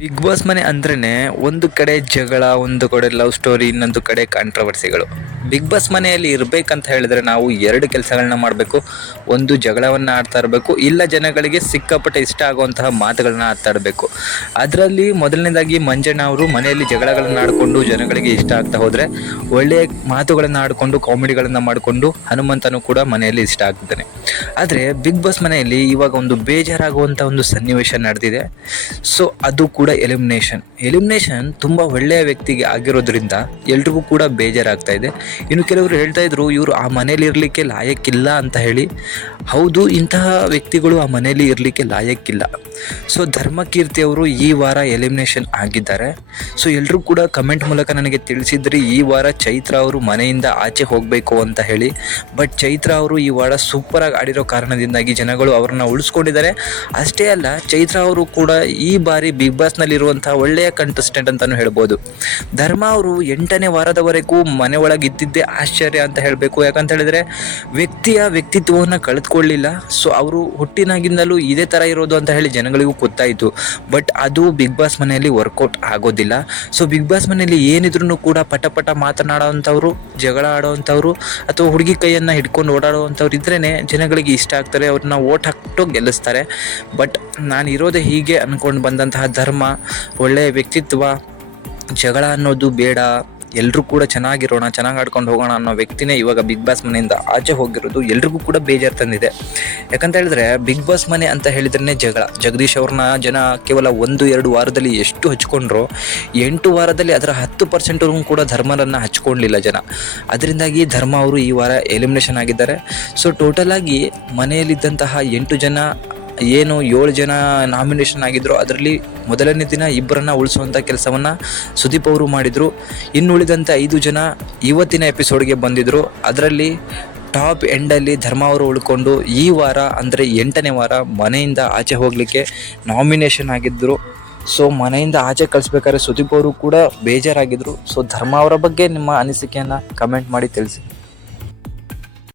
Big boss ಮನೆ ಅಂದ್ರೇ ಒಂದು ಕಡೆ ಜಗಳ, ಒಂದು ಕಡೆ ಲವ್ ಸ್ಟೋರಿ, ಇನ್ನೊಂದು ಕಡೆ ಕಾಂಟ್ರವರ್ಸಿಗಳು. ಬಿಗ್ ಬಾಸ್ ಮನೆಯಲ್ಲಿ ಇರಬೇಕಂತ ಹೇಳಿದ್ರೆ ನಾವು ಎರಡು ಕೆಲಸಗಳನ್ನ ಮಾಡಬೇಕು. ಒಂದು ಜಗಳವನ್ನು ಆಡ್ತಾ ಇರಬೇಕು, ಇಲ್ಲ ಜನಗಳಿಗೆ ಸಿಕ್ಕಾಪಟ್ಟೆ ಇಷ್ಟ ಆಗುವಂತಹ ಮಾತುಗಳನ್ನ ಆಡ್ತಾಡಬೇಕು. ಅದರಲ್ಲಿ ಮೊದಲನೇದಾಗಿ ಮಂಜಣ್ಣ ಅವರು ಮನೆಯಲ್ಲಿ ಜಗಳಗಳನ್ನು ಆಡಿಕೊಂಡು ಜನಗಳಿಗೆ ಇಷ್ಟ ಆಗ್ತಾ ಹೋದರೆ, ಒಳ್ಳೆಯ ಮಾತುಗಳನ್ನು ಆಡಿಕೊಂಡು ಕಾಮಿಡಿಗಳನ್ನು ಮಾಡಿಕೊಂಡು ಹನುಮಂತನು ಕೂಡ ಮನೆಯಲ್ಲಿ ಇಷ್ಟ ಆಗ್ತಿದ್ದಾನೆ. ಆದರೆ ಬಿಗ್ ಬಾಸ್ ಮನೆಯಲ್ಲಿ ಇವಾಗ ಒಂದು ಬೇಜಾರಾಗುವಂಥ ಒಂದು ಸನ್ನಿವೇಶ ನಡೆದಿದೆ. ಸೊ ಅದು ಕೂಡ ಎಲಿಮಿನೇಷನ್ ತುಂಬ ಒಳ್ಳೆಯ ವ್ಯಕ್ತಿಗೆ ಆಗಿರೋದ್ರಿಂದ ಎಲ್ರಿಗೂ ಕೂಡ ಬೇಜಾರಾಗ್ತಾ ಇದೆ. ಇನ್ನು ಕೆಲವರು ಹೇಳ್ತಾ ಇದ್ರು ಇವರು ಆ ಮನೇಲಿ ಇರಲಿಕ್ಕೆ ಲಾಯಕ್ಕಿಲ್ಲ ಅಂತ ಹೇಳಿ. ಹೌದು, ಇಂತಹ ವ್ಯಕ್ತಿಗಳು ಆ ಮನೆಯಲ್ಲಿ ಇರಲಿಕ್ಕೆ ಲಾಯಕ್ಕಿಲ್ಲ. ಸೊ ಧರ್ಮಕೀರ್ತಿ ಅವರು ಈ ವಾರ ಎಲಿಮಿನೇಷನ್ ಆಗಿದ್ದಾರೆ. ಸೊ ಎಲ್ಲರೂ ಕೂಡ ಕಮೆಂಟ್ ಮೂಲಕ ನನಗೆ ತಿಳಿಸಿದ್ರಿ ಈ ವಾರ ಚೈತ್ರ ಅವರು ಮನೆಯಿಂದ ಆಚೆ ಹೋಗಬೇಕು ಅಂತ ಹೇಳಿ. ಬಟ್ ಚೈತ್ರ ಅವರು ಈ ವಾರ ಸೂಪರಾಗಿ ಆಡಿರೋ ಕಾರಣದಿಂದಾಗಿ ಜನಗಳು ಅವರನ್ನು ಉಳಿಸ್ಕೊಂಡಿದ್ದಾರೆ. ಅಷ್ಟೇ ಅಲ್ಲ, ಚೈತ್ರ ಅವರು ಕೂಡ ಈ ಬಾರಿ ಬಿಗ್ ಬಾಸ್ನಲ್ಲಿರುವಂಥ ಒಳ್ಳೆಯ ಕಂಟೆಸ್ಟೆಂಟ್ ಅಂತಲೂ ಹೇಳ್ಬೋದು. ಧರ್ಮ ಅವರು 8ನೇ ವಾರದವರೆಗೂ ಮನೆ ಒಳಗೆ ಇದ್ದಿದ್ದೇ ಆಶ್ಚರ್ಯ ಅಂತ ಹೇಳಬೇಕು. ಯಾಕಂತ ಹೇಳಿದರೆ ವ್ಯಕ್ತಿಯ ವ್ಯಕ್ತಿತ್ವವನ್ನು ಕಳೆದುಕೊಳ್ಳಿಲ್ಲ. ಸೊ ಅವರು ಹುಟ್ಟಿನಾಗಿಂದಲೂ ಇದೇ ಥರ ಇರೋದು ಅಂತ ಹೇಳಿ ಜನಗಳಿಗೂ ಗೊತ್ತಾಯಿತು. ಬಟ್ ಅದು ಬಿಗ್ ಬಾಸ್ ಮನೆಯಲ್ಲಿ ವರ್ಕೌಟ್ ಆಗೋದಿಲ್ಲ. ಸೊ ಬಿಗ್ ಬಾಸ್ ಮನೆಯಲ್ಲಿ ಏನಿದ್ರೂ ಕೂಡ ಪಟ ಮಾತನಾಡೋವಂಥವ್ರು, ಜಗಳ ಆಡೋವಂಥವ್ರು ಅಥವಾ ಹುಡುಗಿ ಕೈಯನ್ನು ಹಿಡ್ಕೊಂಡು ಓಡಾಡುವಂಥವ್ರು ಇದ್ರೇ ಜನಗಳಿಗೆ ಇಷ್ಟ ಆಗ್ತಾರೆ, ಅವ್ರನ್ನ ಓಟ್ ಹಾಕ್ಬಿಟ್ಟು ಗೆಲ್ಲಿಸ್ತಾರೆ. ಬಟ್ ನಾನು ಇರೋದೇ ಹೀಗೆ ಅಂದ್ಕೊಂಡು ಬಂದಂತಹ ಧರ್ಮ, ಒಳ್ಳೆಯ ವ್ಯಕ್ತಿತ್ವ, ಜಗಳ ಅನ್ನೋದು ಬೇಡ, ಎಲ್ಲರೂ ಕೂಡ ಚೆನ್ನಾಗಿರೋಣ, ಚೆನ್ನಾಗಿ ಆಡ್ಕೊಂಡು ಹೋಗೋಣ ಅನ್ನೋ ವ್ಯಕ್ತಿನೇ ಇವಾಗ ಬಿಗ್ ಬಾಸ್ ಮನೆಯಿಂದ ಆಚೆ ಹೋಗಿರೋದು ಎಲ್ರಿಗೂ ಕೂಡ ಬೇಜಾರು ತಂದಿದೆ. ಯಾಕಂತ ಹೇಳಿದ್ರೆ ಬಿಗ್ ಬಾಸ್ ಮನೆ ಅಂತ ಹೇಳಿದ್ರೇ ಜಗಳ. ಜಗದೀಶ್ ಅವ್ರನ್ನ ಜನ ಕೇವಲ 1-2 ವಾರದಲ್ಲಿ ಎಷ್ಟು ಹಚ್ಕೊಂಡ್ರು, 8 ವಾರದಲ್ಲಿ ಅದರ 10% ಕೂಡ ಧರ್ಮರನ್ನು ಹಚ್ಕೊಳ್ಳಲಿಲ್ಲ ಜನ. ಅದರಿಂದಾಗಿ ಧರ್ಮ ಅವರು ಈ ವಾರ ಎಲಿಮಿನೇಷನ್ ಆಗಿದ್ದಾರೆ. ಸೊ ಟೋಟಲಾಗಿ ಮನೆಯಲ್ಲಿದ್ದಂತಹ 8 ಜನ ಏನು 7 ಜನ ನಾಮಿನೇಷನ್ ಆಗಿದ್ದರು, ಅದರಲ್ಲಿ ಮೊದಲನೇ ದಿನ 2 ಉಳಿಸುವಂಥ ಕೆಲಸವನ್ನು ಸುದೀಪ್ ಅವರು ಮಾಡಿದರು. ಇನ್ನು ಉಳಿದಂಥ 5 ಜನ ಇವತ್ತಿನ ಎಪಿಸೋಡ್ಗೆ ಬಂದಿದ್ದರು. ಅದರಲ್ಲಿ ಟಾಪ್ ಎಂಡಲ್ಲಿ ಧರ್ಮ ಅವರು ಉಳ್ಕೊಂಡು ಈ ವಾರ ಅಂದರೆ 8ನೇ ವಾರ ಮನೆಯಿಂದ ಆಚೆ ಹೋಗಲಿಕ್ಕೆ ನಾಮಿನೇಷನ್ ಆಗಿದ್ದರು. ಸೊ ಮನೆಯಿಂದ ಆಚೆ ಕಳಿಸ್ಬೇಕಾದ್ರೆ ಸುದೀಪ್ ಅವರು ಕೂಡ ಬೇಜಾರಾಗಿದ್ದರು. ಸೊ ಧರ್ಮ ಅವರ ಬಗ್ಗೆ ನಿಮ್ಮ ಅನಿಸಿಕೆಯನ್ನು ಕಮೆಂಟ್ ಮಾಡಿ ತಿಳಿಸಿ.